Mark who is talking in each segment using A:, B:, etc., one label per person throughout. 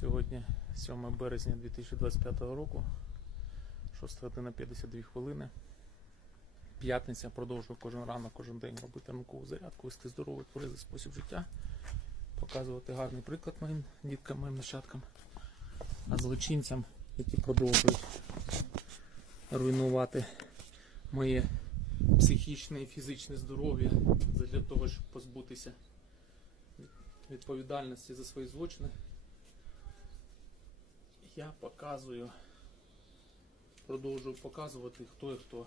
A: Сьогодні 7 березня 2025 року, 6 година 52 хвилини. П'ятниця продовжую кожен ранок, кожен день робити ранкову зарядку, вести здоровий тверезий спосіб життя, показувати гарний приклад моїм діткам, моїм нащадкам, а злочинцям, які продовжують руйнувати моє психічне і фізичне здоров'я для того, щоб позбутися відповідальності за свої злочини. Я показую, продовжую показувати, хто і хто.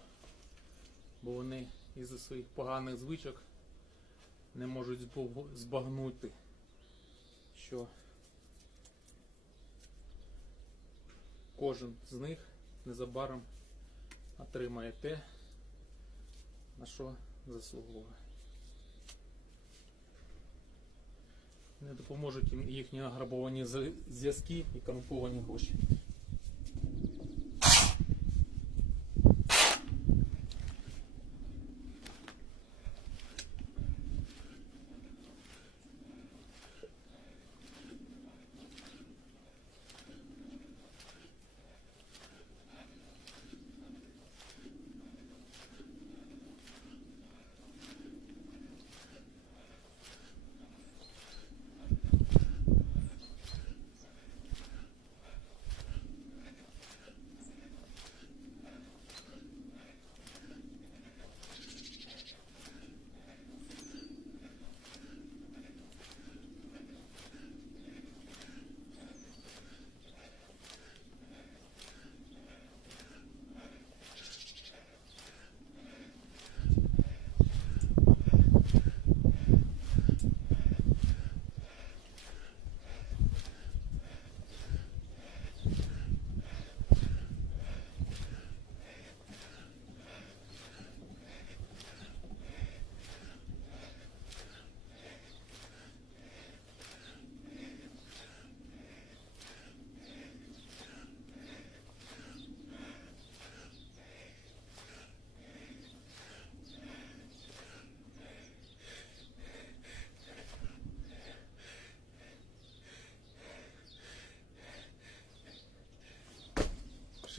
A: Бо вони із-за своїх поганих звичок не можуть збагнути, що кожен з них незабаром отримає те, на що заслуговує. Не допоможуть їм їхні награбовані зв'язки і корумповані гроші.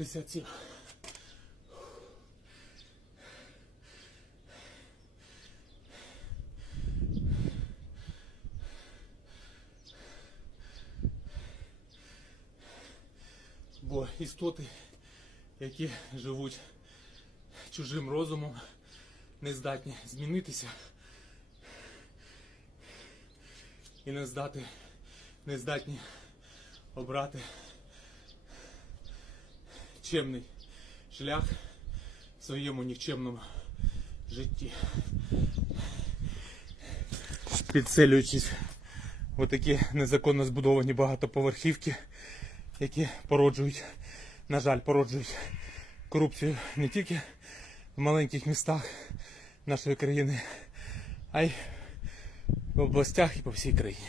A: Шістдесят сім. Бо істоти, які живуть чужим розумом, не здатні змінитися і не здати, не здатні обрати чемний шлях в своєму нікчемному житті. Підселюючись в такі незаконно збудовані багатоповерхівки, які породжують, на жаль, породжують корупцію не тільки в маленьких містах нашої країни, а й в областях і по всій країні.